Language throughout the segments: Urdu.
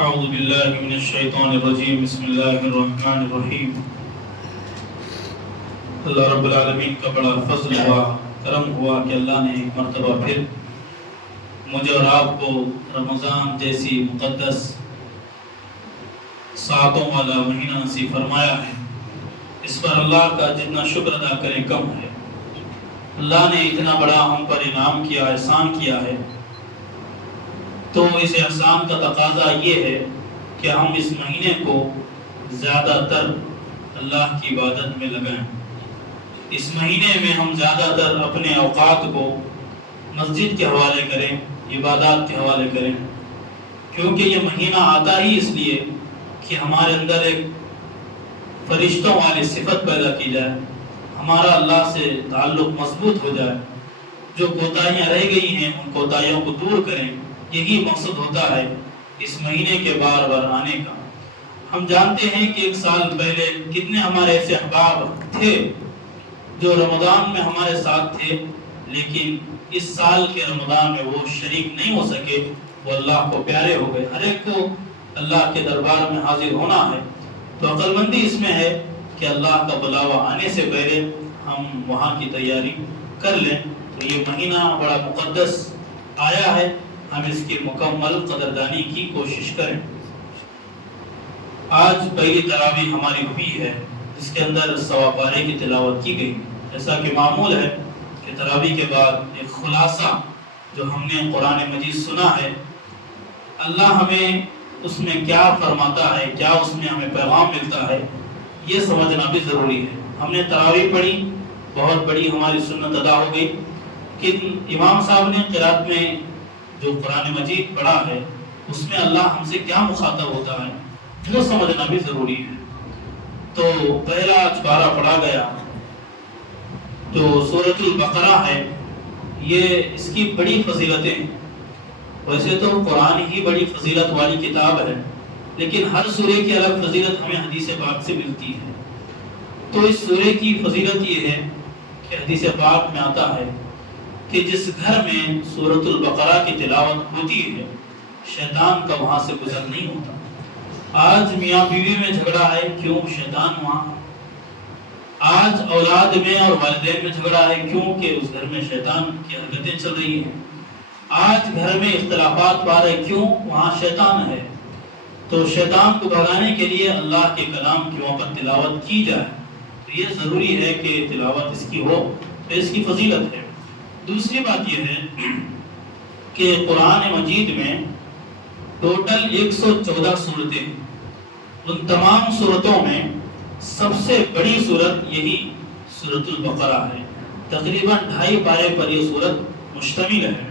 اعوذ باللہ من الشیطان الرجیم بسم اللہ الرحمن الرحیم۔ اللہ رب العالمین کا بڑا فضل ہوا، کرم ہوا کہ اللہ نے ایک مرتبہ پھر مجھے اور آپ کو رمضان جیسی مقدس ساعتوں والا مہینہ نصیب فرمایا ہے۔ اس پر اللہ کا جتنا شکر ادا کریں کم ہے۔ اللہ نے اتنا بڑا ہم پر انعام کیا، احسان کیا ہے، تو اس احسان کا تقاضا یہ ہے کہ ہم اس مہینے کو زیادہ تر اللہ کی عبادت میں لگائیں۔ اس مہینے میں ہم زیادہ تر اپنے اوقات کو مسجد کے حوالے کریں، عبادات کے حوالے کریں، کیونکہ یہ مہینہ آتا ہی اس لیے کہ ہمارے اندر ایک فرشتوں والی صفت پیدا کی جائے، ہمارا اللہ سے تعلق مضبوط ہو جائے، جو کوتاہیاں رہ گئی ہیں ان کوتاہیوں کو دور کریں۔ یہی مقصد ہوتا ہے اس مہینے کے بار بار آنے کا۔ ہم جانتے ہیں کہ ایک سال پہلے کتنے ہمارے ایسے احباب تھے جو رمضان میں ہمارے ساتھ تھے، لیکن اس سال کے رمضان میں وہ شریک نہیں ہو سکے، وہ اللہ کو پیارے ہو گئے۔ ہر ایک کو اللہ کے دربار میں حاضر ہونا ہے، تو عقل مندی اس میں ہے کہ اللہ کا بلاوا آنے سے پہلے ہم وہاں کی تیاری کر لیں۔ تو یہ مہینہ بڑا مقدس آیا ہے، ہم اس کی مکمل قدردانی کی کوشش کریں۔ آج پہلی تراویح ہماری ہوئی ہے جس کے اندر 100 پارے کی تلاوت کی گئی۔ جیسا کہ معمول ہے کہ تراویح کے بعد ایک خلاصہ جو ہم نے قرآن مجید سنا ہے، اللہ ہمیں اس میں کیا فرماتا ہے، کیا اس میں ہمیں پیغام ملتا ہے، یہ سمجھنا بھی ضروری ہے۔ ہم نے تراویح پڑھی، بہت بڑی ہماری سنت ادا ہو گئی، کہ امام صاحب نے قرات میں جو قرآن مجید پڑھا ہے اس میں اللہ ہم سے کیا مخاطب ہوتا ہے وہ سمجھنا بھی ضروری ہے۔ تو پہلا پارہ پڑھا گیا جو سورۃ البقرہ ہے، یہ اس کی بڑی فضیلتیں، ویسے تو قرآن ہی بڑی فضیلت والی کتاب ہے، لیکن ہر سورے کی الگ فضیلت ہمیں حدیث پاک سے ملتی ہے۔ تو اس سورے کی فضیلت یہ ہے کہ حدیث پاک میں آتا ہے کہ جس گھر میں سورۃ البقرہ کی تلاوت ہوتی ہے شیطان کا وہاں سے گزر نہیں ہوتا۔ آج میاں بیوی میں جھگڑا ہے، کیوں؟ شیطان وہاں۔ آج اولاد میں اور والدین میں جھگڑا ہے، کیوں؟ کہ اس گھر میں شیطان کی حرکتیں چل رہی ہیں۔ آج گھر میں اختلافات پا رہے، کیوں؟ وہاں شیطان ہے۔ تو شیطان کو بھگانے کے لیے اللہ کے کلام کی وہاں پر تلاوت کی جائے، تو یہ ضروری ہے کہ تلاوت اس کی ہو، تو اس کی فضیلت ہے۔ دوسری بات یہ ہے کہ قرآن مجید میں ٹوٹل 114 صورتیں ہیں۔ ان تمام صورتوں میں سب سے بڑی صورت یہی سورۃ البقرہ ہے۔ تقریباً 2.5 پارے پر یہ صورت مشتمل ہے،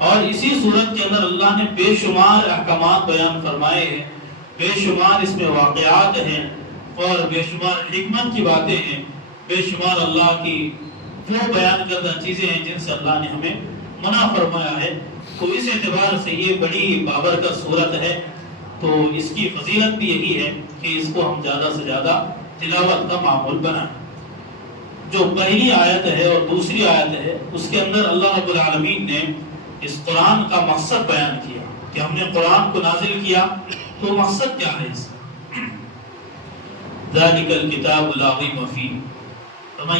اور اسی صورت کے اندر اللہ نے بے شمار احکامات بیان فرمائے ہیں، بے شمار اس میں واقعات ہیں، اور بے شمار حکمت کی باتیں ہیں، بے شمار اللہ کی وہ بیان کردہ چیزیں ہیں جن سے اللہ نے ہمیں منع فرمایا ہے۔ تو اس اعتبار سے یہ بڑی بابرکت صورت ہے، تو اس کی فضیلت بھی یہی ہے کہ اس کو ہم زیادہ سے زیادہ تلاوت کا معمول بنائیں۔ جو پہلی آیت ہے اور دوسری آیت ہے اس کے اندر اللہ رب العالمین نے اس قرآن کا مقصد بیان کیا کہ ہم نے قرآن کو نازل کیا، تو مقصد کیا ہے اس کا؟ ذالک الکتاب لا ریب فیہ،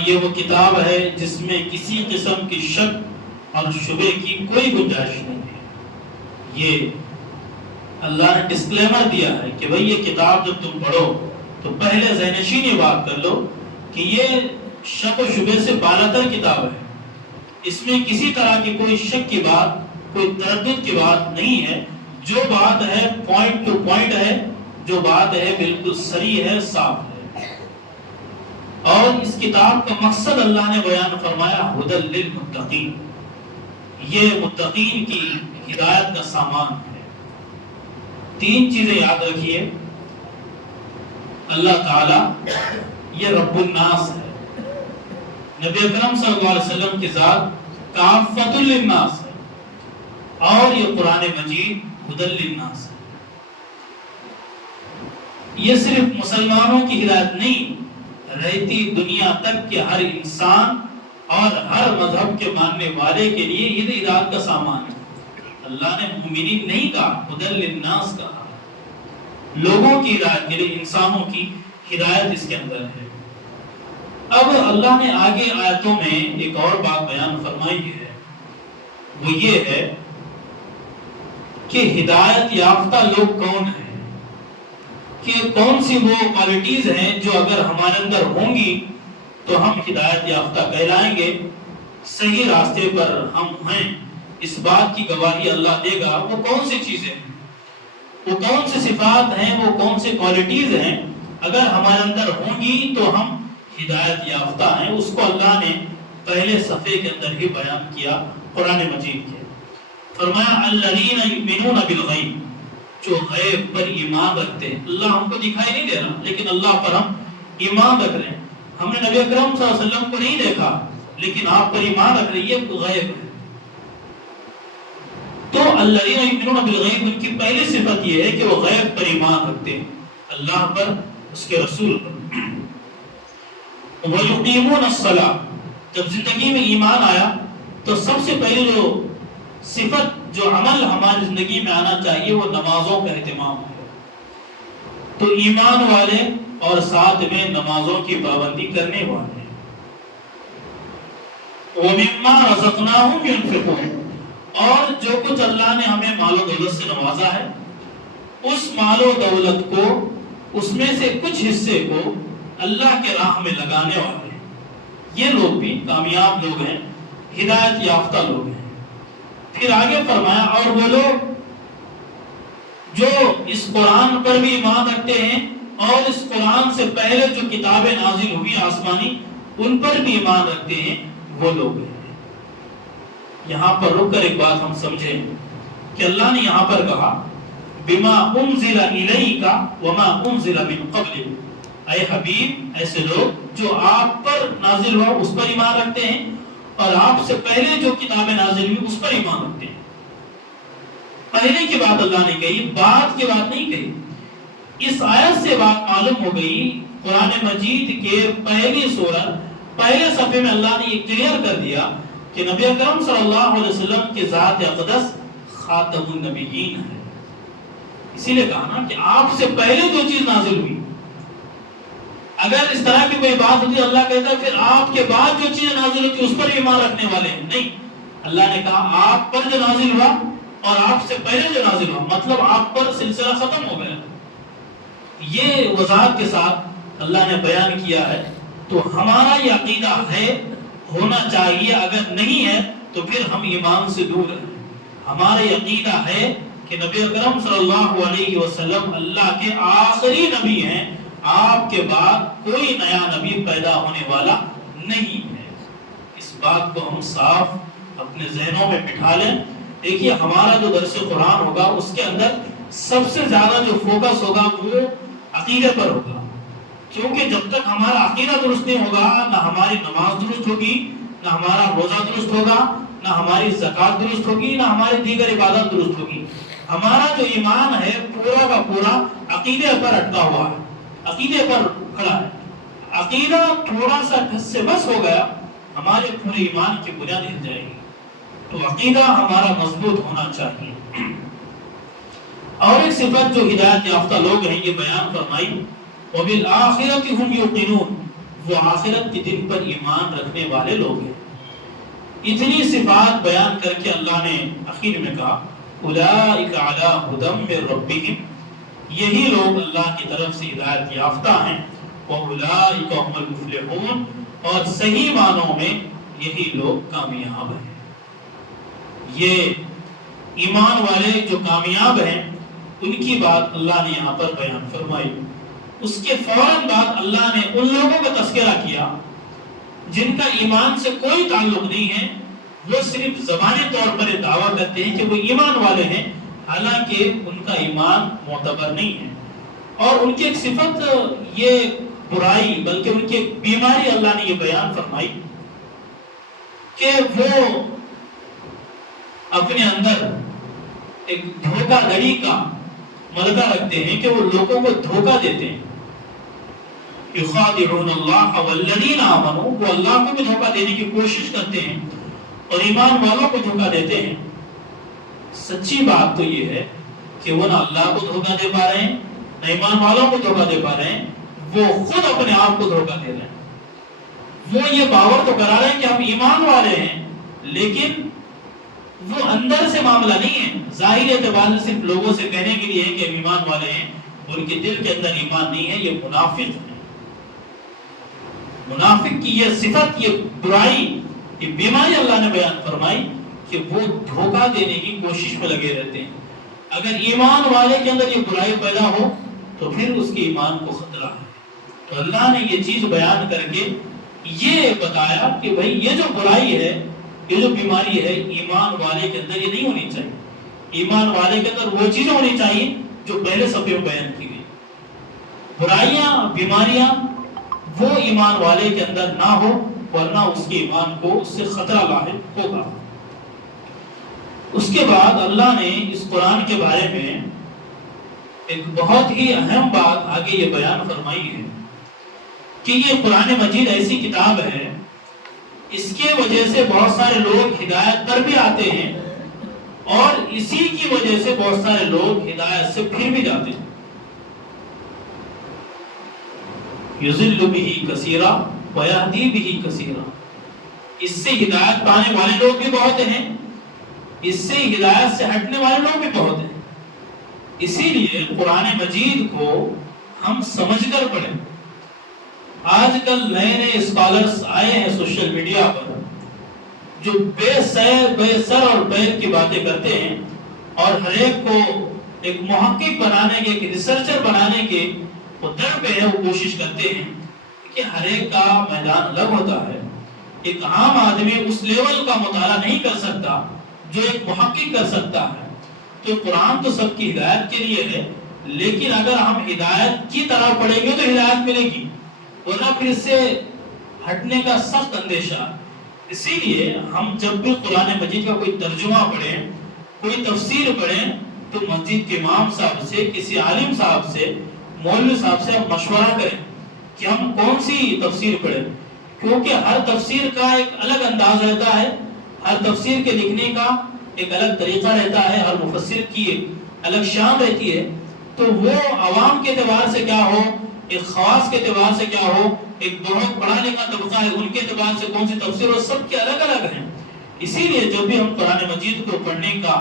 یہ وہ کتاب ہے جس میں کسی قسم کی شک اور شبہ کی کوئی گنجائش نہیں ہے۔ یہ اللہ نے ڈسکلیمر دیا ہے کہ بھئی یہ کتاب جب تم پڑھو تو پہلے ذہن نشین یہ بات کر لو کہ یہ شک و شبہ سے بالاتر کتاب ہے، اس میں کسی طرح کی کوئی شک کی بات، کوئی تردد کی بات نہیں ہے۔ جو بات ہے پوائنٹ ٹو پوائنٹ ہے، جو بات ہے بالکل صریح ہے، صاف ہے۔ اور اس کتاب کا مقصد اللہ نے بیان فرمایا ھدی للمتقین، یہ متقین کی ہدایت کا سامان ہے۔ 3 چیزیں یاد رکھیے، اللہ تعالی یہ رب الناس ہے، نبی اکرم صلی اللہ علیہ وسلم کی ذات کافۃ للناس ہے، اور یہ قرآن مجید ھدی للناس ہے۔ یہ صرف مسلمانوں کی ہدایت نہیں، رہتی دنیا تک کے ہر انسان اور ہر مذہب کے ماننے والے کے لیے یہ ہدایت کا سامان ہے۔ اللہ نے مومنین نہیں کہا، ھدی للناس کہا، لوگوں کی ہدایت کے لیے، انسانوں کی ہدایت اس کے اندر ہے۔ اب اللہ نے آگے آیتوں میں ایک اور بات بیان فرمائی ہے، وہ یہ ہے کہ ہدایت یافتہ لوگ کون ہیں، کہ کون سی وہ کوالٹیز ہیں جو اگر ہمارے اندر ہوں گی تو ہم ہدایت یافتہ کہلائیں گے، صحیح راستے پر ہم ہیں، اس بات کی گواہی اللہ دے گا۔ وہ کون سی چیزیں ہیں، وہ کون سی صفات ہیں، وہ کون سی کوالٹیز ہیں، اگر ہمارے اندر ہوں گی تو ہم ہدایت یافتہ ہیں۔ اس کو اللہ نے پہلے صفحے کے اندر ہی بیان کیا قرآن مجید کے، فرمایا الذین یؤمنون بالغیب، جو غیب پر ایمان رکھتے ہیں۔ اللہ ہم کو دکھائی نہیں دے رہا، لیکن اللہ پر ہم ایمان رکھ رہے ہیں۔ ہم نے نبی اکرم صلی اللہ علیہ وسلم کو نہیں دیکھا، لیکن آپ پر ایمان رکھ رہے ہیں، یہ غیب ہے۔ تو الذین یؤمنون بالغیب، ان کی پہلی صفت یہ ہے کہ وہ غیب پر ایمان رکھتے ہیں، اللہ پر، اس کے رسول پر۔ وَيُقِيمُونَ الصَّلَاةَ، جب زندگی میں ایمان آیا تو سب سے پہلی جو صفت، جو عمل ہماری زندگی میں آنا چاہیے، وہ نمازوں کا اہتمام ہے۔ تو ایمان والے اور ساتھ میں نمازوں کی پابندی کرنے والے۔ وَمِمَّا رَزَقْنَاهُمْ يُنْفِقُونَ، اور جو کچھ اللہ نے ہمیں مال و دولت سے نوازا ہے، اس مال و دولت کو، اس میں سے کچھ حصے کو اللہ کے راہ میں لگانے والے، یہ لوگ بھی کامیاب لوگ ہیں، ہدایت یافتہ لوگ ہیں۔ پھر آگے فرمایا اور وہ لوگ جو اس قرآن پر بھی ایمان رکھتے ہیں اور اس قرآن سے پہلے جو کتابیں نازل ہوئی آسمانی ان پر بھی ایمان رکھتے ہیں، وہ لوگ ہیں۔ یہاں پر رک کر ایک بات ہم سمجھیں کہ اللہ نے یہاں پر کہا بما انزل الیک وما انزل من قبلک، اے حبیب ایسے لوگ جو آپ پر نازل ہوا اس پر ایمان رکھتے ہیں اور آپ سے پہلے جو کتابیں نازل ہوئی اس پر ایمان رکھتے ہیں۔ پہلے کی بات اللہ نے کہی، بعد کی بات نہیں کہی۔ اس آیت سے بات معلوم ہو گئی، قرآن مجید کے پہلی سورت پہلے صفحے میں اللہ نے یہ کلیئر کر دیا کہ نبی اکرم صلی اللہ علیہ وسلم کی ذات اقدس خاتم النبیین ہے۔ اسی لیے کہا نا کہ آپ سے پہلے جو چیز نازل ہوئی، اگر اس طرح کی کوئی بات ہوتی اللہ کہتا ہے پھر آپ کے بعد جو چیزیں نازل ہوتی اس پر ایمان رکھنے والے ہیں، نہیں، اللہ نے کہا آپ پر جو نازل ہوا اور آپ سے پہلے جو نازل ہوا، مطلب آپ پر سلسلہ ختم ہو گیا۔ یہ وضاحت کے ساتھ اللہ نے بیان کیا ہے۔ تو ہمارا یہ عقیدہ ہے، ہونا چاہیے، اگر نہیں ہے تو پھر ہم ایمان سے دور ہیں۔ ہمارا یہ عقیدہ ہے کہ نبی اکرم صلی اللہ علیہ وسلم اللہ کے آخری نبی ہیں، آپ کے بعد کوئی نیا نبی پیدا ہونے والا نہیں ہے۔ اس بات کو ہم صاف اپنے ذہنوں میں بٹھا لیں۔ دیکھیے ہمارا جو درس قرآن ہوگا اس کے اندر سب سے زیادہ جو فوکس ہوگا وہ عقیدے پر ہوگا، کیونکہ جب تک ہمارا عقیدہ درست نہیں ہوگا، نہ ہماری نماز درست ہوگی، نہ ہمارا روزہ درست ہوگا، نہ ہماری زکوٰۃ درست ہوگی، نہ ہماری دیگر عبادت درست ہوگی۔ ہمارا جو ایمان ہے پورا کا پورا عقیدے پر اٹکا ہوا ہے، عقیدے پر کھڑا ہے۔ عقیدہ تھوڑا سا ٹھس سے بس ہو گیا، ہمارے پورے ایمان کی بنیاد ہل جائے گی۔ تو عقیدہ ہمارا مضبوط ہونا چاہیے۔ اور ایک صفت جو ہدایت یافتہ لوگ ہیں یہ بیان فرمائی، وَبِالْآخِرَةِ هُمْ يُوقِنُونَ، وہ آخرت کے دن پر ایمان رکھنے والے لوگ ہیں۔ اتنی صفات بیان کر کے اللہ نے اخیر میں کہا اولئک علی ھدی من ربہم، یہی لوگ اللہ کی طرف سے ہدایت یافتہ ہیں، واولئک هم المفلحون، اور صحیح معنوں میں یہی لوگ کامیاب ہیں۔ یہ ایمان والے جو کامیاب ہیں ان کی بات اللہ نے یہاں پر بیان فرمائی۔ اس کے فوراً بعد اللہ نے ان لوگوں کا تذکرہ کیا جن کا ایمان سے کوئی تعلق نہیں ہے، وہ صرف زبانی طور پر یہ دعویٰ کرتے ہیں کہ وہ ایمان والے ہیں، حالانکہ ان کا ایمان معتبر نہیں ہے۔ اور ان کی ایک صفت یہ برائی بلکہ ان کی ایک بیماری اللہ نے یہ بیان فرمائی کہ وہ اپنے اندر ایک دھوکہ دڑی کا ملکہ رکھتے ہیں کہ وہ لوگوں کو دھوکہ دیتے ہیں۔ یخادعون اللہ والذین آمنوا، وہ اللہ کو بھی دھوکہ دینے کی کوشش کرتے ہیں اور ایمان والوں کو دھوکہ دیتے ہیں۔ سچی بات تو یہ ہے کہ وہ نہ اللہ کو دھوکہ دے پا رہے ہیں نہ ایمان والوں کو دھوکہ دے پا رہے ہیں، وہ خود اپنے آپ کو دھوکہ دے رہے ہیں۔ وہ یہ باور تو کرا رہے ہیں کہ ہم ایمان والے ہیں، لیکن وہ اندر سے معاملہ نہیں ہے، ظاہر اعتبار سے صرف لوگوں سے کہنے کے لیے ہے کہ ہم ایمان والے ہیں، ان کے دل کے اندر ایمان نہیں ہے۔ یہ منافق ہے۔ منافق کی یہ صفت، یہ برائی، یہ بیماری اللہ نے بیان فرمائی کہ وہ دھوکہ دینے کی کوشش میں لگے رہتے ہیں۔ اگر ایمان والے کے اندر یہ برائی پیدا ہو تو پھر اس کے ایمان کو خطرہ ہے۔ تو اللہ نے یہ چیز بیان کر کے یہ بتایا کہ بھئی یہ جو برائی ہے، یہ جو بیماری ہے، ایمان والے کے اندر یہ نہیں ہونی چاہیے۔ ایمان والے کے اندر وہ چیزیں ہونی چاہیے جو پہلے صفحے میں بیان کی گئی۔ برائیاں، بیماریاں وہ ایمان والے کے اندر نہ ہو، ورنہ اس کے ایمان کو اس سے خطرہ لاحق ہوگا۔ اس کے بعد اللہ نے اس قرآن کے بارے میں ایک بہت ہی اہم بات آگے یہ بیان فرمائی ہے کہ یہ قرآن مجید ایسی کتاب ہے، اس کے وجہ سے بہت سارے لوگ ہدایت پر بھی آتے ہیں، اور اسی کی وجہ سے بہت سارے لوگ ہدایت سے پھر بھی جاتے ہیں۔ یضل بہ کثیرا ویہدی بہ کثیرا، اس سے ہدایت پانے والے لوگ بھی بہت ہیں، اس سے ہدایت سے ہٹنے والے لوگ بھی بہت ہیں۔ اسی لیے قرآن مجید کو ہم سمجھ کر پڑھیں۔ آج کل نئے نئے اسکالرز آئے ہیں سوشل میڈیا پر جو بے سر اور پیر کی باتیں کرتے ہیں، اور ہر ایک کو ایک محقق بنانے کے، ایک ریسرچر بنانے کے وہ در پہ ہے، وہ کوشش کرتے ہیں کہ ہر ایک کا میدان الگ ہوتا ہے۔ ایک عام آدمی اس لیول کا مطالعہ نہیں کر سکتا جو ایک محقق کر سکتا ہے۔ تو قرآن تو سب کی ہدایت کے لیے ہے، لیکن اگر ہم ہدایت کی طرح پڑھیں گے تو ہدایت ملے گی، ورنہ پھر اس سے ہٹنے کا سخت اندیشہ۔ اسی لیے ہم جب بھی قرآن مجید کا کوئی ترجمہ پڑھیں، کوئی تفسیر پڑھیں، تو مسجد کے امام صاحب سے، کسی عالم صاحب سے، مولوی صاحب سے ہم مشورہ کریں کہ ہم کون سی تفسیر پڑھیں، کیونکہ ہر تفسیر کا ایک الگ انداز رہتا ہے، ہر تفسیر کے لکھنے کا ایک الگ طریقہ رہتا ہے، ہر مفسر کی ایک الگ شان رہتی ہے۔ تو وہ عوام کے اعتبار سے کیا ہو، ایک خواص کے اعتبار سے کیا ہو، ایک بہت پڑھا لکھا طبقہ ہے ان کے اعتبار سے کون سی تفسیر ہو، سب کے الگ الگ ہیں۔ اسی لیے جب بھی ہم قرآن مجید کو پڑھنے کا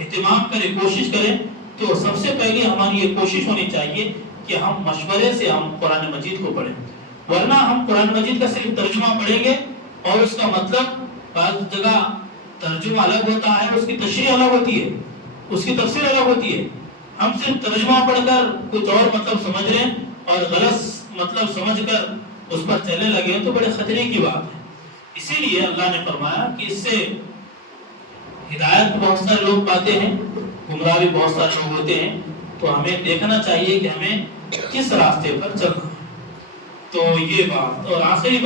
اہتمام کریں، کوشش کریں، تو سب سے پہلے ہماری یہ کوشش ہونی چاہیے کہ ہم مشورے سے ہم قرآن مجید کو پڑھیں، ورنہ ہم قرآن مجید کا صرف ترجمہ پڑھیں گے اور اس کا مطلب بعض جگہ ترجمہ الگ ہوتا ہے، اس کی تشریح الگ ہوتی ہے، اس کی تفسیر الگ ہوتی ہے۔ ہم صرف ترجمہ پڑھ کر کچھ اور مطلب سمجھ رہے ہیں اور غلط مطلب سمجھ کر اس پر چلنے لگے تو بڑے خطرے کی بات ہے۔ اسی لیے اللہ نے فرمایا کہ اس سے ہدایت بہت سارے لوگ پاتے ہیں، گمراہ بھی بہت سارے لوگ ہوتے ہیں، تو ہمیں دیکھنا چاہیے کہ ہمیں کس راستے پر چلنا ہے۔ تو یہ بات، اور آخری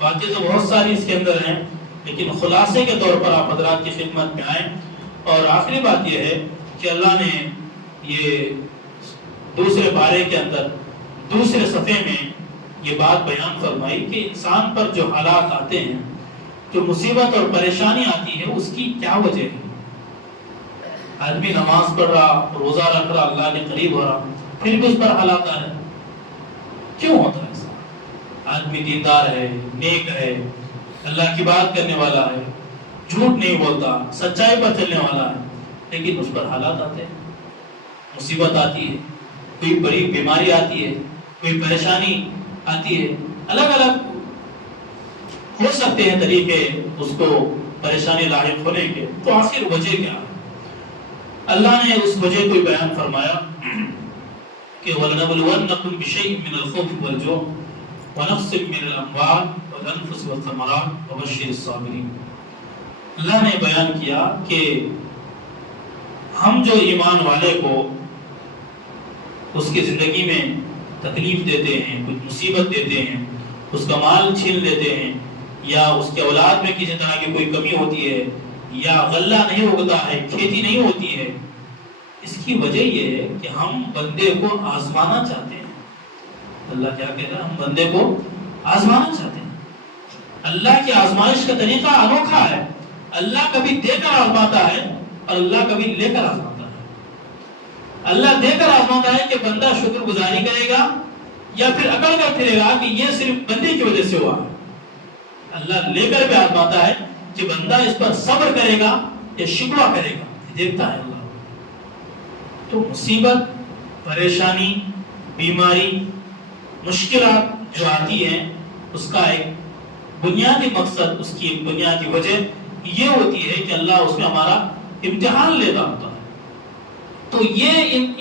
باتیں تو بہت ساری اس کے اندر ہیں، لیکن خلاصے کے طور پر آپ حضرات کی خدمت میں آئیں۔ اور آخری بات یہ ہے کہ اللہ نے یہ دوسرے پارے کے اندر دوسرے صفحے میں یہ بات بیان فرمائی کہ انسان پر جو حالات آتے ہیں، جو مصیبت اور پریشانی آتی ہے، اس کی کیا وجہ ہے۔ آدمی نماز پڑھ رہا، روزہ رکھ رہا، اللہ کے قریب ہو رہا، پھر بھی اس پر حالات آ رہے ہیں، کیوں ہوتا ہے ایسا؟ آدمی دیندار ہے، نیک ہے، اللہ کی بات کرنے والا ہے، جھوٹ نہیں بولتا، سچائی پر چلنے والا ہے، لیکن اس پر حالات آتے ہیں، مصیبت آتی ہے، کوئی بڑی بیماری آتی ہے، کوئی پریشانی آتی ہے، الگ الگ ہو سکتے ہیں طریقے اس کو پریشانی لاحق ہونے کے۔ تو آخر وجہ کیا ہے؟ اللہ نے اس وجہ کو بیان فرمایا کہ وَلَنَبْلُوَنَّكُمْ بِشَيْءٍ مِّنَ الْخَوْفِ وَالْجُوعِ وَنَقْصٍ مِّنَ الْأَمْوَالِ وَالْأَنفُسِ وَالثَّمَرَاتِ وَبَشِّرِ الصَّابِرِينَ۔ اللہ نے بیان کیا کہ ہم جو ایمان والے کو اس کی زندگی میں تکلیف دیتے ہیں، کچھ مصیبت دیتے ہیں، اس کا مال چھین لیتے ہیں، یا اس کے اولاد میں کسی طرح کی کوئی کمی ہوتی ہے، یا غلہ نہیں اگتا ہے، کھیتی نہیں ہوتی ہے، اس کی وجہ یہ ہے کہ ہم بندے کو آزمانا چاہتے ہیں۔ اللہ کیا کہہ رہا ہے؟ ہم بندے کو آزمانا چاہتے ہیں۔ اللہ کی آزمائش کا طریقہ انوکھا ہے۔ اللہ کبھی دے کر آزماتا ہے اور اللہ کبھی لے کر آزماتا ہے۔ اللہ دے کر آزماتا ہے کہ بندہ شکر گزاری کرے گا یا پھر اکڑ کر پھرے گا کہ یہ صرف بندے کی وجہ سے ہوا. اللہ لے کر بھی آزماتا ہے کہ بندہ اس پر صبر کرے گا یا شکوہ کرے گا، دیکھتا ہے اللہ. تو مصیبت، پریشانی، بیماری، مشکلات جو آتی ہیں اس کا ایک بنیادی مقصد، اس کی ایک بنیادی وجہ یہ ہوتی ہے کہ اللہ اس میں ہمارا امتحان لیتا ہوتا ہے. تو یہ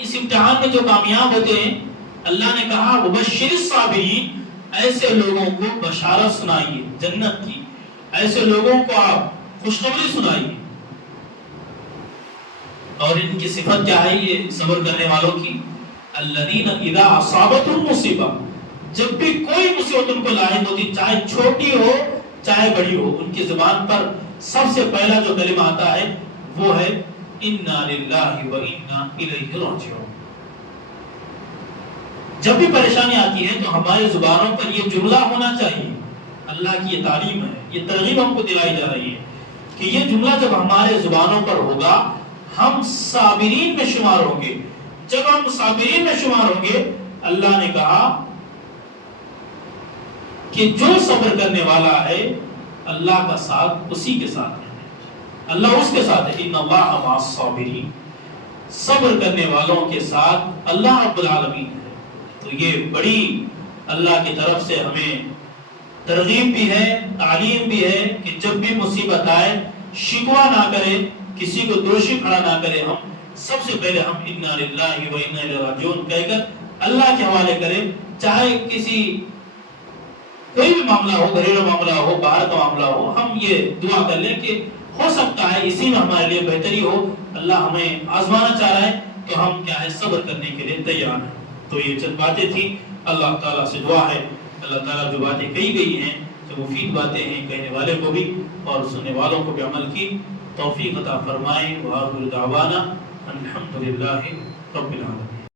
اس امتحان میں جو کامیاب ہوتے ہیں، اللہ نے کہا وبشر الصابرین، ایسے لوگوں کو بشارت سنائیے جنت کی، ایسے لوگوں کو آپ خوشخبری سنائیے. اور ان کی صفت کیا ہے یہ صبر کرنے والوں کی؟ الذین اذا اصابتهم مصیبہ، جب بھی کوئی مصیبت ان کو لاحق ہوتی، چاہے چھوٹی ہو چاہے بڑی ہو، ان کی زبان پر سب سے پہلا جو کلمہ آتا ہے وہ ہے انا للہ و انا الیہ راجعون. جب بھی پریشانی آتی ہے تو ہماری زبانوں پر یہ جملہ ہونا چاہیے. اللہ کی یہ تعلیم ہے، یہ ترغیب ہم کو دلائی جا رہی ہے کہ یہ جملہ جب ہمارے زبانوں پر ہوگا ہم صابرین میں شمار ہوں گے. جب ہم صابرین میں شمار ہوں گے، اللہ نے کہا کہ جو صبر کرنے والا ہے اللہ کا ساتھ اسی کے ساتھ ہے، اللہ اس کے ساتھ ہے. ان اللہ مع الصابرین، صبر کرنے والوں کے ساتھ اللہ رب العالمین ہے. تو یہ بڑی اللہ کی طرف سے ہمیں ترغیب بھی ہے، تعلیم بھی ہے کہ جب بھی مصیبت آئے شکوہ نہ کرے، کسی کو دوشی کھڑا نہ کرے. ہم سب سے پہلے ہم انا للہ و انا الیہ راجعون کہہ کر اللہ کے حوالے کریں. چاہے کسی کوئی بھی معاملہ ہو، گھریلو معاملہ ہو، باہر کا معاملہ ہو، ہم یہ دعا کر لیں کہ ہو سکتا ہے اسی میں ہمارے لیے بہتری ہو. اللہ ہمیں آزمانا چاہ رہا ہے تو ہم کیا ہے صبر کرنے کے لیے تیار ہیں. تو یہ چند باتیں تھیں. اللہ تعالیٰ سے دعا ہے اللہ تعالیٰ جو باتیں کہی گئی ہیں جو مفید باتیں ہیں، کہنے والے کو بھی اور سننے والوں کو بھی عمل کی توفیق عطا فرمائے. وآخر دعوانا الحمدللہ رب العالمین.